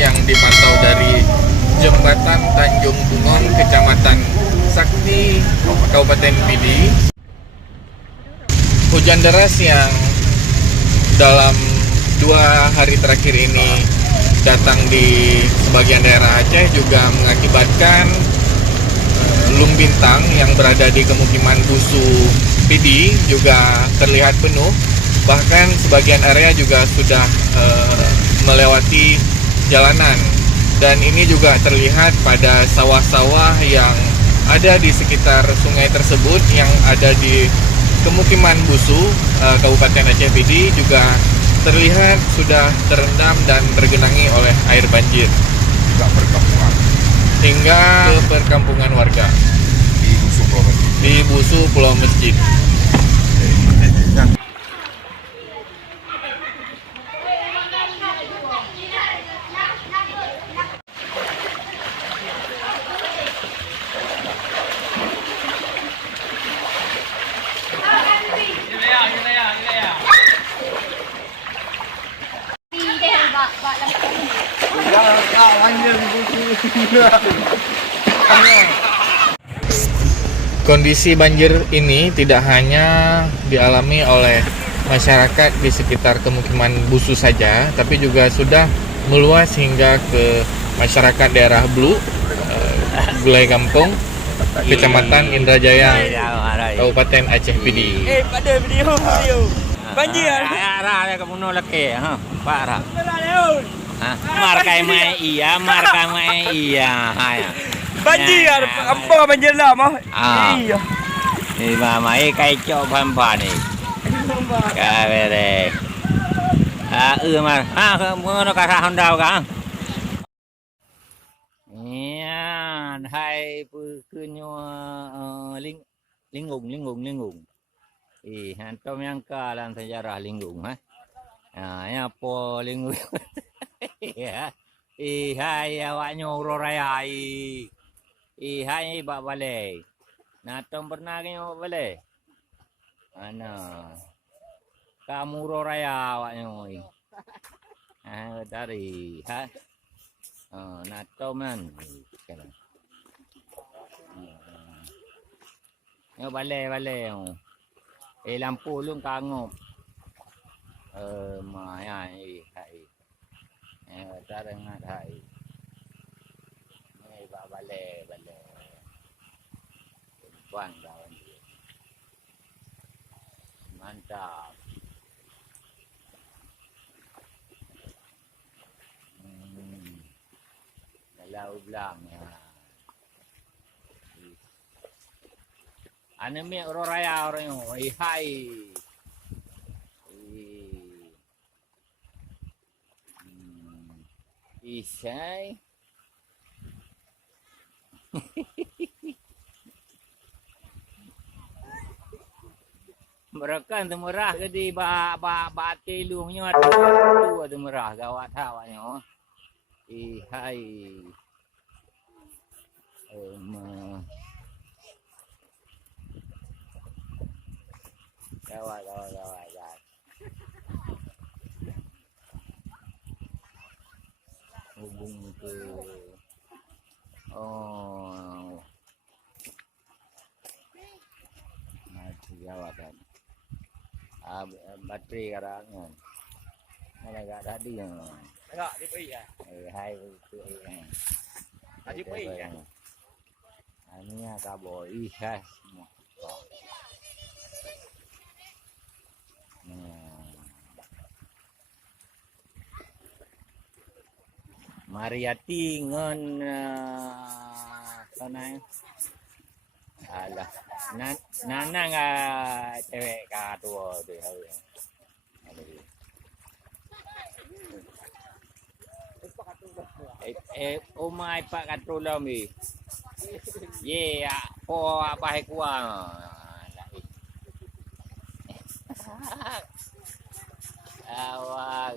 yang dipantau dari Jembatan Tanjung Bungon, Kecamatan Sakti, Kabupaten Pidi. Hujan deras yang dalam 2 hari terakhir ini datang di sebagian daerah Aceh juga mengakibatkan Lumbintang yang berada di kemukiman Busu Pidi juga terlihat penuh. Bahkan sebagian area juga sudah melewati jalanan, dan ini juga terlihat pada sawah-sawah yang ada di sekitar sungai tersebut yang ada di kemukiman Busu, Kabupaten Aceh Pidi, juga terlihat sudah terendam dan tergenangi oleh air banjir hingga ke perkampungan warga di Busu Pulau Mesjid. Kondisi banjir ini tidak hanya dialami oleh masyarakat di sekitar kemukiman Busu saja, tapi juga sudah meluas hingga ke masyarakat daerah Blu, Gulai Gampung, Kecamatan Indrajaya, Kabupaten Aceh Pidi. Pada video. Banjir. Arah ke bunuh laki, parah. Markai mai iya, markai mai iya. Banjir, apa banjir lah mah? Iya. Ni mai kai cok pampa ni. Kavere. Mar. Ngono ka sa Honda ka. Yan, hai pu kunyo lingung. Hantom yang kalan sejarah linggung, ha. Ya po linggung. Ya. Hai awaknya uroraya. Hai bak balai. Natom pernah kenyo balai. Ana. Kamu uroraya awaknya. Dari, ha. Natom man. Yo balai. Lampu lung kangop. Maya hai. Tarang hai. Ni balai. Tuan kawan. Mantap. Kalau belang ya. Ane mi roraya orang yo. Hai. Isai. Mereka temerah ke di ba telungnya tu temerah gawat awaknya. Hai. Gawat. Hubung ke mati gawatan. Bateri karangan. Mana gak tadi yang. Enggak, di pi ya. Hai itu. Di pi ya. Ania kabo ihas. Mariati ngon sana. Alah. Nana enggak cewek ka tua tu. Umai pak katula mi. Ye po apa kuang. Awak.